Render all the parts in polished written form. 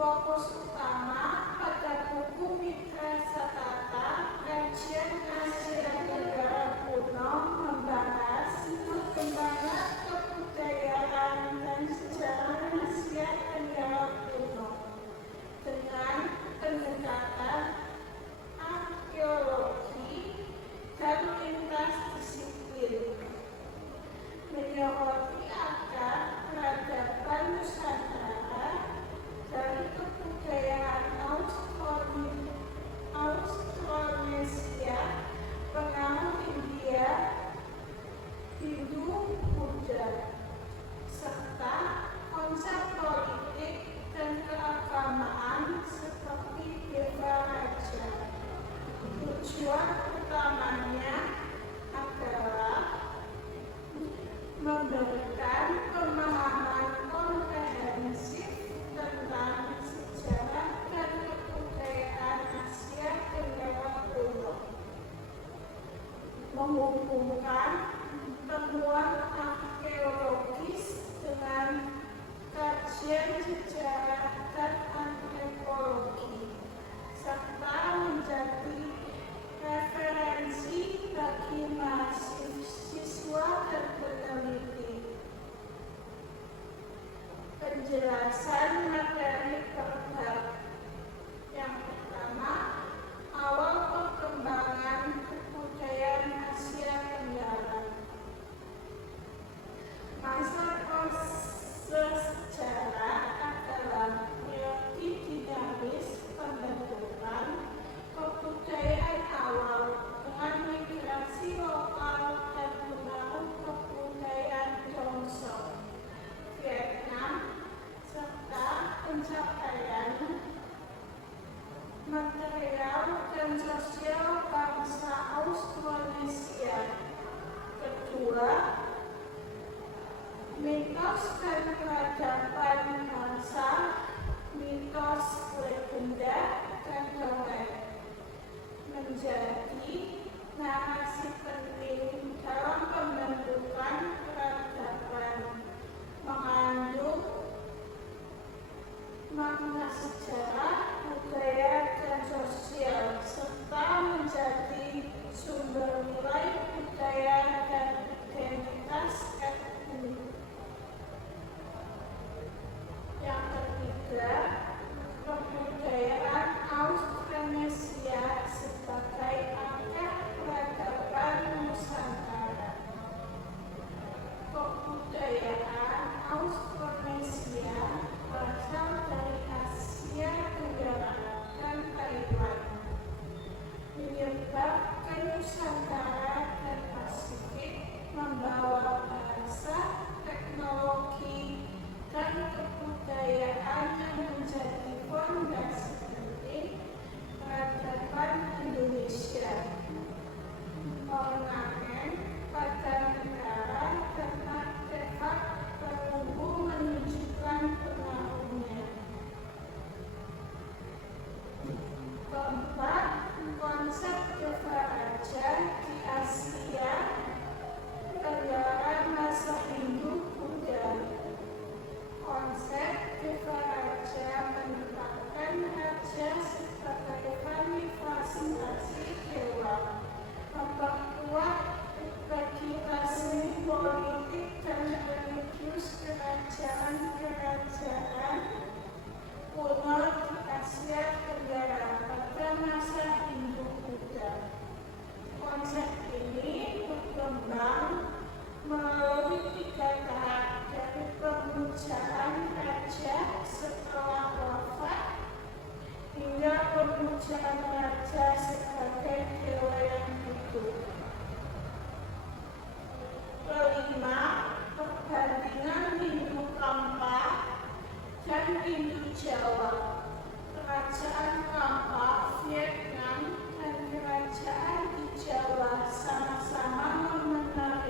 Fokus utama pada buku Mitra Satata Kajian Asia Tenggara Kuno membahas perkembangan kebudayaan dan sejarah Asia Tenggara Kuno dengan pendekatan arkeologi dan lintas disiplin, menyoroti akar peradaban Nusantara dari kebudayaan Austronesia, pengaruh India, Hindu-Buddha, serta konsep politik dan keagamaan seperti Devaraja. Tujuan utamanya adalah memberikan pemahaman komprehensif tentang sejarah dan kebudayaan Asia Tenggara Kuno, menghubungkan temuan arkeologis dengan kajian sejarah dan antropologi, serta menjadi referensi bagi mahasiswa dan peneliti. Penjelasan materi per bab. Yang pertama, awal perkembangan kebudayaan Asia Tenggara. Masa proses sejarah adalah periode dinamis pembentukan kebudayaan awal dengan migrasi lokal dan pengaruh kebudayaan Tiongkok, Vietnam, serta pencapaian material dan sosial bangsa Austronesia. Kedua, mitos dan peradaban bangsa, mitos, legenda, dan dongeng menjadi narasi penting dalam pembentukan peradaban, mengandung makna sejarah, budaya, dan sosial, serta menjadi sumber nilai budaya dan identitas etnik. Yang ketiga, kebudayaan Austronesia sebagai akar peradaban Nusantara. Kebudayaan Austronesia berasal dari Asia Tenggara dan Taiwan, menyebar ke Nusantara dan Pasifik, membawa bahasa, teknologi, dan kebudayaan yang menjadi fondasi penting peradaban Indonesia. Ornamen, pada negara, dan artefak terumbu menunjukkan pengaruhnya. Keempat, konsep Devaraja di Asia Tenggara masa Hindu-Buddha. Konsep Devaraja menetapkan raja sebagai fasilitasi dewa, memperkuat legitimasi politik dan religius kerajaan-kerajaan kuno di Asia Tenggara pada masa Hindu-Buddha. Konsep ini berkembang melalui 3 tahap, dari pemujaan raja setelah wafat hingga pemujaan raja sebagai dewa yang hidup. Kelima, perbandingan Hindu-Kampa dan Hindu-Jawa. Kerajaan Kampa, Vietnam, dan kerajaan di Jawa sama-sama memenuhi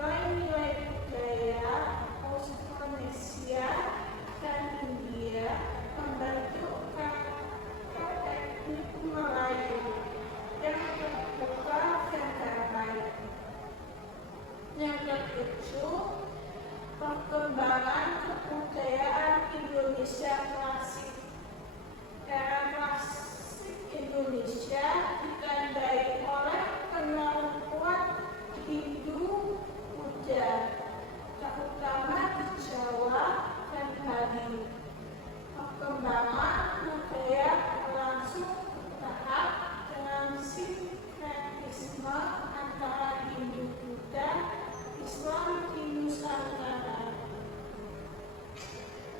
nilai-nilai budaya Austronesia dan India membentuk etnik Melayu yang terbuka dan damai. Yang ketujuh, perkembangan kebudayaan Indonesia klasik. Era klasik Indonesia ditandai oleh pengaruh kuat Hindu, Buddha, terutama di Jawa dan Bali. Perkembangan budaya berlangsung bertahap dengan sinkretisme antara Hindu, Buddha, Islam di Nusantara.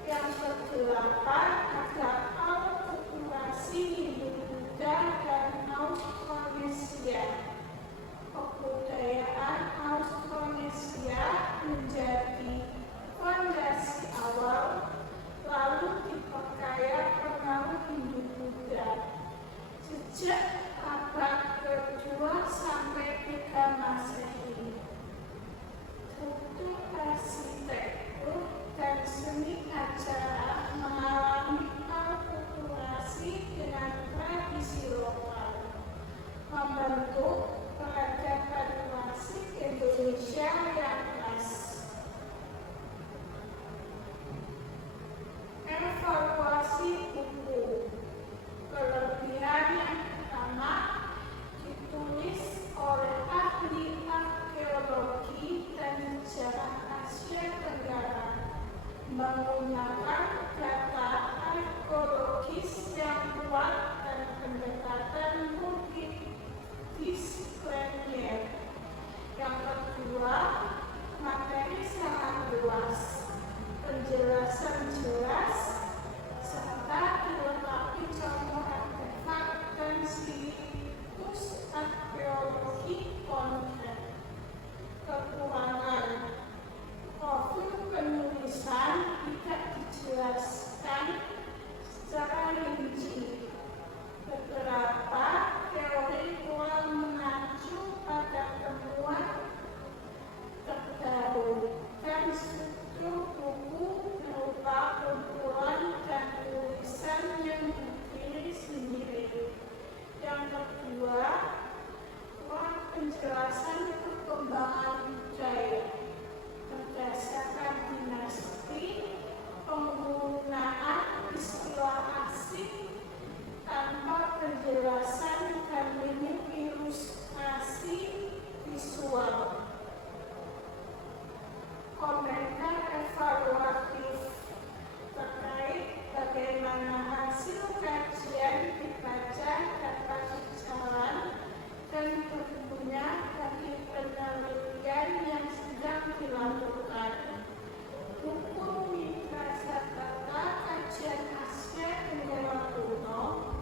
Yang kedelapan, ada akulturasi Hindu, Buddha, dan Austronesia. Kebudayaan Austronesia menjadi fondasi awal, lalu diperkaya pengaruh Hindu, Buddha. Sejak abad kedua sampai 3 Masehi, struktur arsitektur dan seni acara mengalami akulturasi dengan tradisi lokal, membentuk peradaban klasik Indonesia yang khas. Evaluasi buku. Kelebihan yang pertama, ditulis oleh ahli arkeologi dan sejarah Asia Tenggara, menggunakan data arkeologis yang kuat dan pendekatan multidisipliner. Yang kedua, materi sangat luas, penjelasan jelas, serta dilengkapi contoh artefak dan situs arkeologi konkret. Kekurangan, profil penulisan tidak dijelaskan secara rinci. Beberapa teori kurang mengacu pada temuan terbaru, dan struktur buku berupa kumpulan dan tulisan yang dipilih sendiri. Yang kedua, kurang penjelasan perkembangan budaya berdasarkan dinasti, penggunaan istilah asing tanpa penjelasan dan minim ilustrasi visual. Komentar evaluatif terkait bagaimana hasil kajian dibaca dapat berjalan dan berguna bagi penelitian yang sedang dilakukan. Buku Mitra Satata Kajian Asia Tenggara Kuno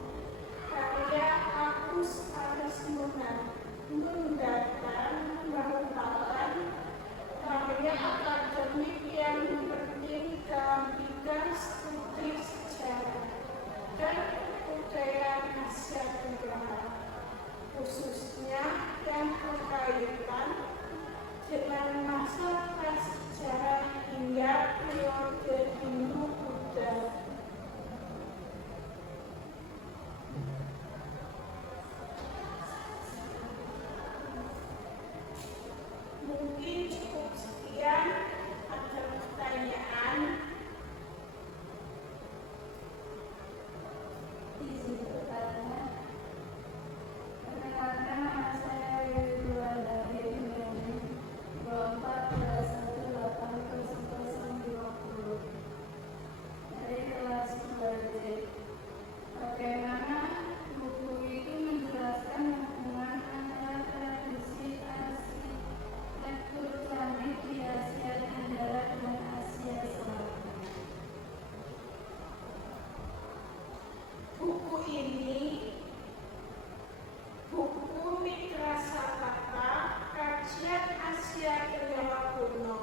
karya Agus Arismunandar merupakan karya akademik yang penting dalam bidang studi sejarah dan kebudayaan Asia Tenggara, khususnya yang berkaitan dengan masa prasejarah hingga periode Hindu-Buddha. Mungkin cukup sekian. Ada pertanyaan? Izin bertanya. Perkenalkan, saya Ridwan dari Indonesia 24/1/8/0020 dari kelas 2D. Bagaimana buku itu menjelaskan hubungan antara tradisi arsitektur candi di Asia Tenggara dan Asia Selatan? Buku ini, buku Mitra Satata Kajian Asia Tenggara Kuno,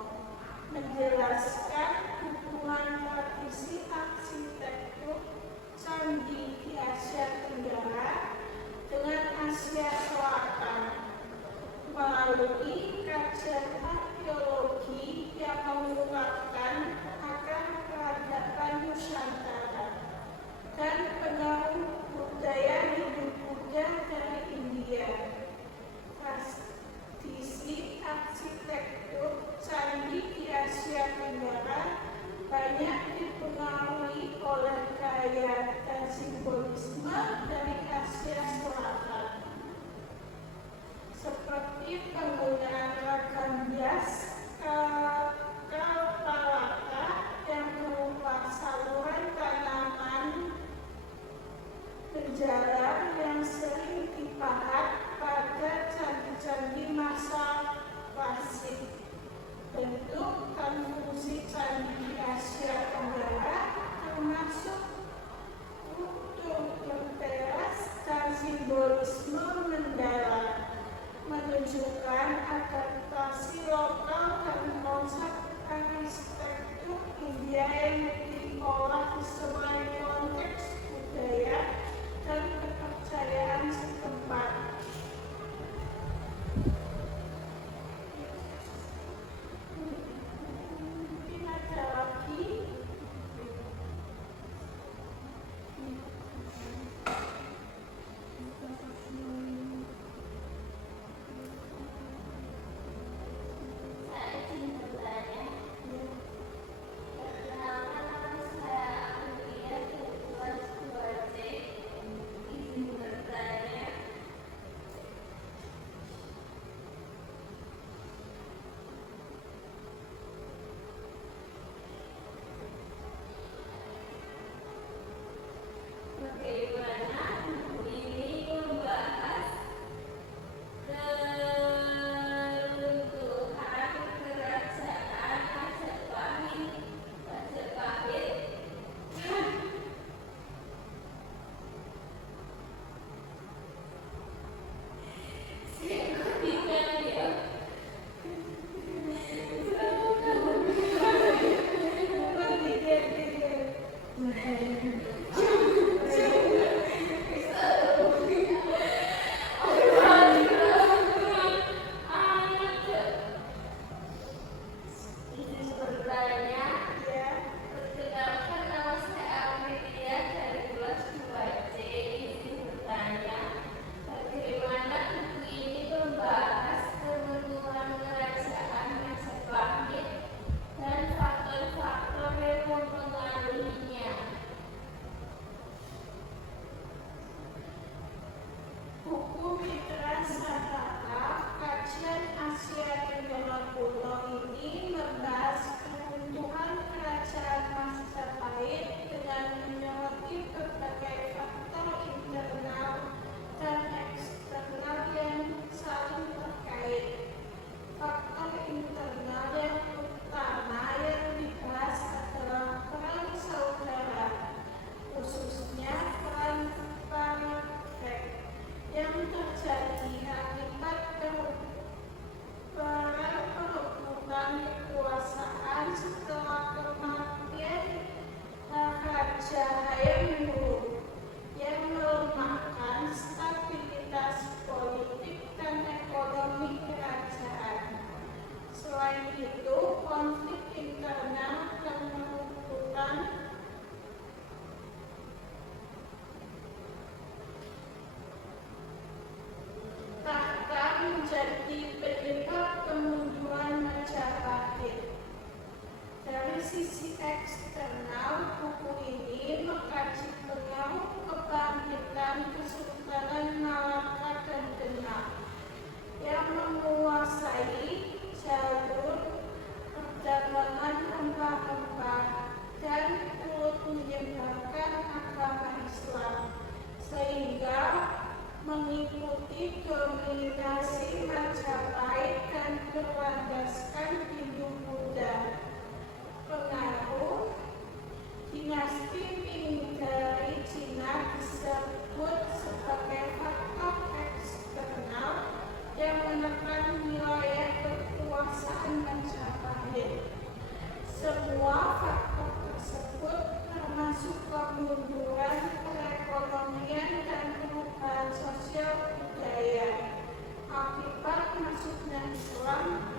menjelaskan hubungan tradisi arsitektur candi di Asia Tenggara dengan Asia Selatan melalui kajian arkeologi Asia Tenggara, termasuk kutub berteras dan simbolisme mendalam, menunjukkan adaptasi lokal dan konsep arsitektur India yang diolah sesuai konteks budaya dan kepercayaan setempat. Mungkin ada lagi. Saya ingin bertanya, perkenalkan nama saya Amelia dari kelas 2C. Izin bertanya, bagaimana buku ini membahas keruntuhan kerajaan Majapahit ketika dia izin bertanya, perkenalkan nama saya Amelia dari kelas 2C. Izin bertanya, bagaimana buku ini membahas keruntuhan kerajaan Majapahit dan faktor-faktor yang mempengaruhinya. Buku Mitra Sastra Kajian Asia Tenggara Kuno ini membahas keruntuhan kerajaan Majapahit dengan menyoroti berbagai faktor internal dan eksternal yang saling terkait. Faktor internal yang utama yang dibahas adalah perang saudara, khususnya perang Pangkep yang terjadi akibat perebutan kekuasaan setelah kematian Raja Hayam yang melemahkan stabilitas politik dan ekonomi kerajaan. Selain itu, konflik internal dan perebutan tahta menjadi penyebab kemunduran Majapahit. Dari sisi eksternal, buku ini mengkaji pengaruh kebangkitan Kesultanan Malaka dan Demak yang menguasai jalur perdagangan rempah-rempah dan turut menyebarkan agama Islam, sehingga mengikuti dominasi Majapahit dan berlandaskan Hindu-Buddha. Pengaruh dinasti Ming dari Cina disebut sebagai faktor eksternal yang menekan wilayah kekuasaan Majapahit. Semua faktor tersebut termasuk kemunduran perekonomian dan perubahan sosial budaya akibat masuknya Islam ke